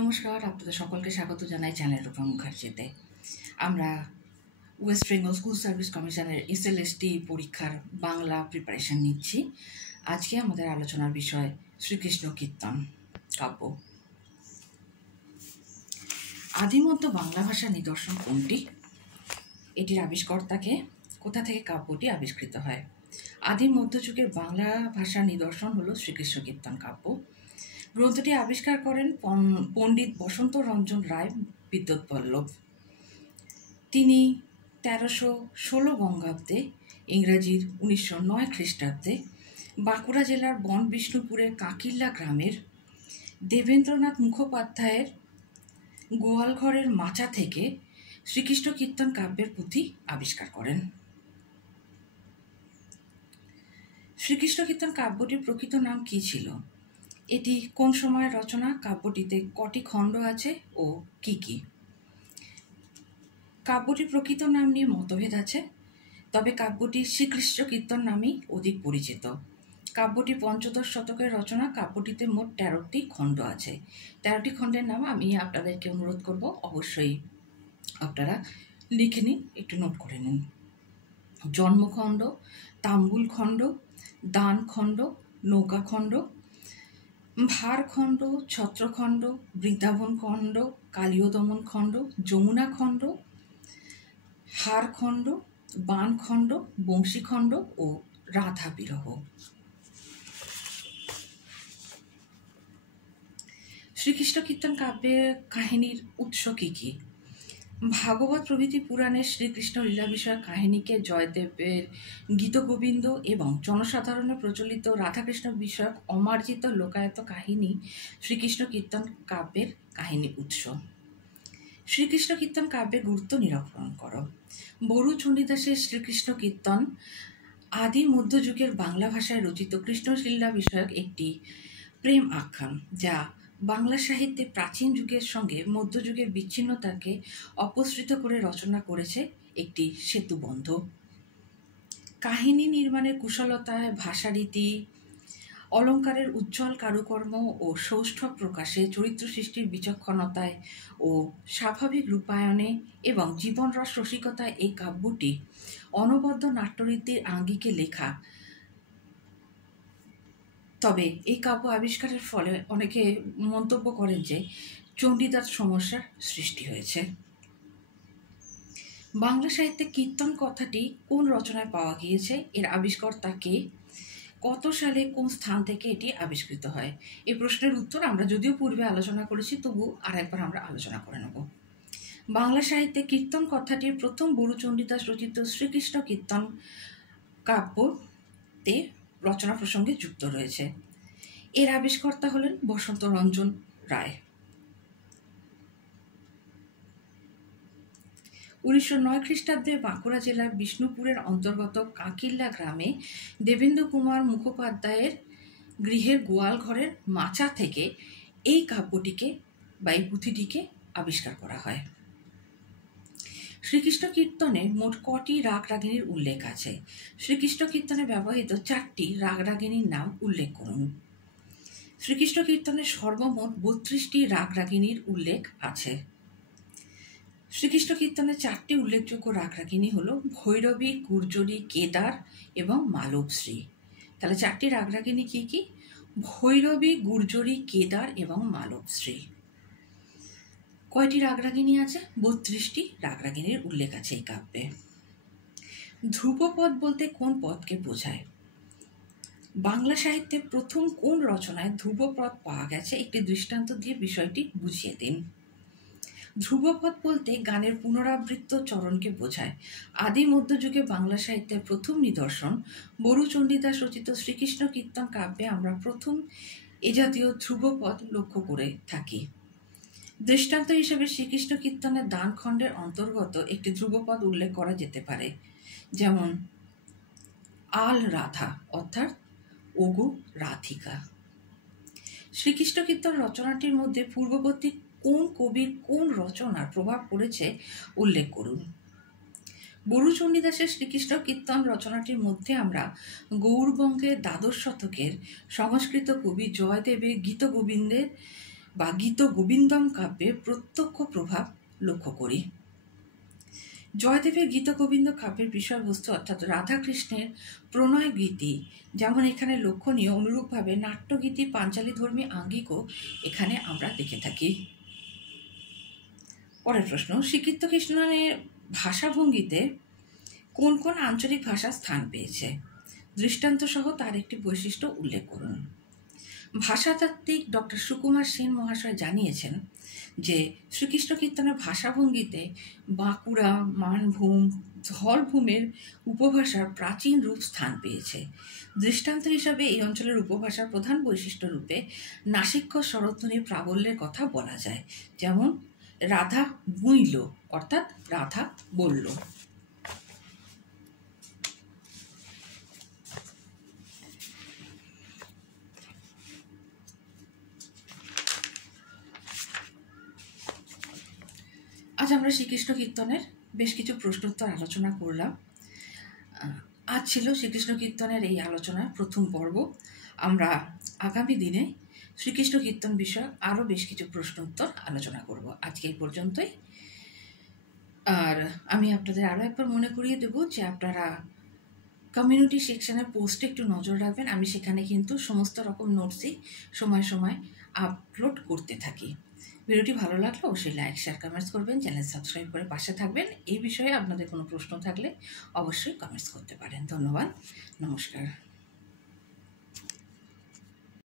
নমস্কার, আপনাদের সকলকে স্বাগত জানাই চ্যানেল রূপা মুখার্জিতে। আমরা ওয়েস্ট বেঙ্গল স্কুল সার্ভিস কমিশনের এসএলএসটি পরীক্ষার বাংলা প্রিপারেশন নিচ্ছি। আজকে আমাদের আলোচনার বিষয় শ্রীকৃষ্ণ কীর্তন কাব্য। আদিমধ্য বাংলা ভাষা নিদর্শন কোনটি? এটির আবিষ্কর্তাকে? কোথা থেকে কাব্যটি আবিষ্কৃত হয়? আদিম মধ্যযুগের বাংলা ভাষার নিদর্শন হলো শ্রীকৃষ্ণ কীর্তন কাব্য। গ্রন্থটি আবিষ্কার করেন পণ্ডিত বসন্ত রঞ্জন রায় বিদ্যুৎপল্লব। তিনি 1316 বঙ্গাব্দে, ইংরাজির 1909 খ্রিস্টাব্দে বাঁকুড়া জেলার বনবিষ্ণুপুরের কাকিল্লা গ্রামের দেবেন্দ্রনাথ মুখোপাধ্যায়ের গোয়ালঘরের মাচা থেকে শ্রীকৃষ্ণ কীর্তন কাব্যের পুঁথি আবিষ্কার করেন। শ্রীকৃষ্ণ কীর্তন কাব্যটির প্রকৃত নাম কী ছিল? এটি কোন সময়ের রচনা? কাব্যটিতে কটি খণ্ড আছে ও কি কি? কাব্যটির প্রকৃত নাম নিয়ে মতভেদ আছে, তবে কাব্যটি শ্রীকৃষ্ণ কীর্তন নামেই অধিক পরিচিত। কাব্যটি পঞ্চদশ শতকের রচনা। কাব্যটিতে মোট 13টি খণ্ড আছে। 13টি খণ্ডের নাম আমি আপনাদেরকে অনুরোধ করব অবশ্যই আপনারা লিখে নিন, একটু নোট করে নিন। জন্মখণ্ড, তাম্বুল খণ্ড, দান খণ্ড, নৌকা খণ্ড, ভারখণ্ড, ছত্রখণ্ড, বৃন্দাবন খণ্ড, কালীয়দমন খণ্ড, যমুনা খণ্ড, হারখণ্ড, বানখণ্ড, বংশীখণ্ড ও রাধা বিরহ। শ্রীকৃষ্ণ কীর্তন কাব্যের কাহিনীর উৎস কি কি? ভাগবত প্রভৃতি পুরাণের শ্রীকৃষ্ণ লীলা বিষয়ক কাহিনীকে জয়দেবের গীতগোবিন্দ এবং জনসাধারণে প্রচলিত রাধাকৃষ্ণ বিষয়ক অমার্জিত লোকায়ত কাহিনী শ্রীকৃষ্ণ কীর্তন কাব্যের কাহিনী উৎস। শ্রীকৃষ্ণ কীর্তন কাব্যের গুরুত্ব নিরূপণ করো। বড়ু চণ্ডীদাসের শ্রীকৃষ্ণ কীর্তন আদি মধ্যযুগের বাংলা ভাষায় রচিত কৃষ্ণলীলা বিষয়ক একটি প্রেম আখ্যান, যা বাংলা সাহিত্যে প্রাচীন যুগের সঙ্গে মধ্যযুগের বিচ্ছিন্নতাকে অপসৃত করে রচনা করেছে একটি সেতুবন্ধ। কাহিনী নির্মাণের কুশলতায়, ভাষারীতি, অলঙ্কারের উজ্জ্বল কারুকর্ম ও সৌষ্ঠব প্রকাশে, চরিত্র সৃষ্টির বিচক্ষণতায় ও স্বাভাবিক রূপায়ণে এবং জীবনরস রসিকতায় এই কাব্যটি অনবদ্য নাট্যরীতির আঙ্গিকে লেখা। তবে এই কাব্য আবিষ্কারের ফলে অনেকে মন্তব্য করেন যে চণ্ডীদাস সমস্যার সৃষ্টি হয়েছে। বাংলা সাহিত্যে কীর্তন কথাটি কোন রচনায় পাওয়া গিয়েছে? এর আবিষ্কর্তা কে? কত সালে কোন স্থান থেকে এটি আবিষ্কৃত হয়? এই প্রশ্নের উত্তর আমরা যদিও পূর্বে আলোচনা করেছি, তবু আর একবার আমরা আলোচনা করে নেব। বাংলা সাহিত্যে কীর্তন কথাটির প্রথম বড়ু চণ্ডীদাস রচিত শ্রীকৃষ্ণ কীর্তন কাব্যতে রচনা প্রসঙ্গে যুক্ত রয়েছে। এর আবিষ্কর্তা হলেন বসন্ত রঞ্জন রায়। 1909 খ্রিস্টাব্দে বাঁকুড়া জেলার বিষ্ণুপুরের অন্তর্গত কাকিল্লা গ্রামে দেবেন্দ্র কুমার মুখোপাধ্যায়ের গৃহের গোয়াল ঘরের মাচা থেকে এই কাব্যটিকে বা এই পুঁথিটিকে আবিষ্কার করা হয়। শ্রীকৃষ্ণ কীর্তনে মোট কটি রাগ রাগিনীর উল্লেখ আছে? শ্রীকৃষ্ণ কীর্তনে ব্যবহৃত 4টি রাগ রাগিনীর নাম উল্লেখ করুন। শ্রীকৃষ্ণ কীর্তনে সর্বমোট 32টি রাগ রাগিনীর উল্লেখ আছে। শ্রীকৃষ্ণ কীর্তনের 4টি উল্লেখযোগ্য রাগ রাগিনী হল ভৈরবী, গুর্জরী, কেদার এবং মালবশ্রী। তাহলে 4টি রাগ রাগিনী কি কি? ভৈরবী, গুর্জরী, কেদার এবং মালবশ্রী। কয়টি রাগ রাগিনী আছে? 32টি রাগ রাগিনীর উল্লেখ আছে এই কাব্যে। ধ্রুবপদ বলতে কোন পদকে বোঝায়? বাংলা সাহিত্যে প্রথম কোন রচনায় ধ্রুবপদ পাওয়া গেছে? একটি দৃষ্টান্ত দিয়ে বিষয়টি বুঝিয়ে দিন। ধ্রুবপদ বলতে গানের পুনরাবৃত্ত চরণকে বোঝায়। আদি মধ্যযুগে বাংলা সাহিত্যের প্রথম নিদর্শন বড়ু চণ্ডীদাস রচিত শ্রীকৃষ্ণ কীর্তন কাব্যে আমরা প্রথম এ জাতীয় ধ্রুবপদ লক্ষ্য করে থাকি। দৃষ্টান্ত হিসেবে শ্রীকৃষ্ণ কীর্তনের দান খণ্ডের অন্তর্গত একটি ধ্রুবপদ উল্লেখ করা যেতে পারে, যেমন আল রাধা অর্থাৎ ওগো রাধিকা। শ্রীকৃষ্ণ কীর্তন রচনাটির মধ্যে পূর্ববর্তী কোন কবির কোন রচনার প্রভাব পড়েছে উল্লেখ করুন। বড়ু চণ্ডীদাসের শ্রীকৃষ্ণ কীর্তন রচনাটির মধ্যে আমরা গৌড়বঙ্গের দ্বাদশ শতকের সংস্কৃত কবি জয়দেবের গীতগোবিন্দের বা গীত গোবিন্দম কাব্যের প্রত্যক্ষ প্রভাব লক্ষ্য করি। জয়দেবের গীতগোবিন্দ কাব্যের বিষয়বস্তু অর্থাৎ রাধাকৃষ্ণের প্রণয় গীতি যেমন এখানে লক্ষণীয়, অনুরূপভাবে নাট্যগীতি পাঞ্চালী ধর্মী আঙ্গিকও এখানে আমরা দেখে থাকি। পরের প্রশ্ন, শ্রীকীর্তনের ভাষাভঙ্গিতে কোন কোন আঞ্চলিক ভাষা স্থান পেয়েছে? দৃষ্টান্ত সহ তার একটি বৈশিষ্ট্য উল্লেখ করুন। ভাষাতাত্ত্বিক ডক্টর সুকুমার সেন মহাশয় জানিয়েছেন যে শ্রীকৃষ্ণ কীর্তনের ভাষাভঙ্গিতে বাঁকুড়া, মানভূম, ধলভূমের উপভাষার প্রাচীন রূপ স্থান পেয়েছে। দৃষ্টান্ত হিসাবে এই অঞ্চলের উপভাষার প্রধান বৈশিষ্ট্য রূপে নাসিক্য স্বরধ্বনির প্রাবল্যের কথা বলা যায়, যেমন রাধা বুইল অর্থাৎ রাধা বলল। আজ আমরা শ্রীকৃষ্ণ কীর্তনের বেশ কিছু প্রশ্নোত্তর আলোচনা করলাম। আজ ছিল শ্রীকৃষ্ণ কীর্তনের এই আলোচনার প্রথম পর্ব। আমরা আগামী দিনে শ্রীকৃষ্ণ কীর্তন বিষয়ক আরও বেশ কিছু প্রশ্নোত্তর আলোচনা করব। আজকে এই পর্যন্তই। আর আমি আপনাদের আরও একবার মনে করিয়ে দেবো যে আপনারা কমিউনিটি সেকশনের পোস্টে একটু নজর রাখবেন। আমি সেখানে কিন্তু সমস্ত রকম নোটসই সময় সময় আপলোড করতে থাকি। ভিডিওটি ভালো লাগলে অবশ্যই লাইক, শেয়ার, কমেন্টস করবেন, চ্যানেল সাবস্ক্রাইব করে পাশে থাকবেন। এই বিষয়ে আপনাদের কোনো প্রশ্ন থাকলে অবশ্যই কমেন্টস করতে পারেন। ধন্যবাদ, নমস্কার।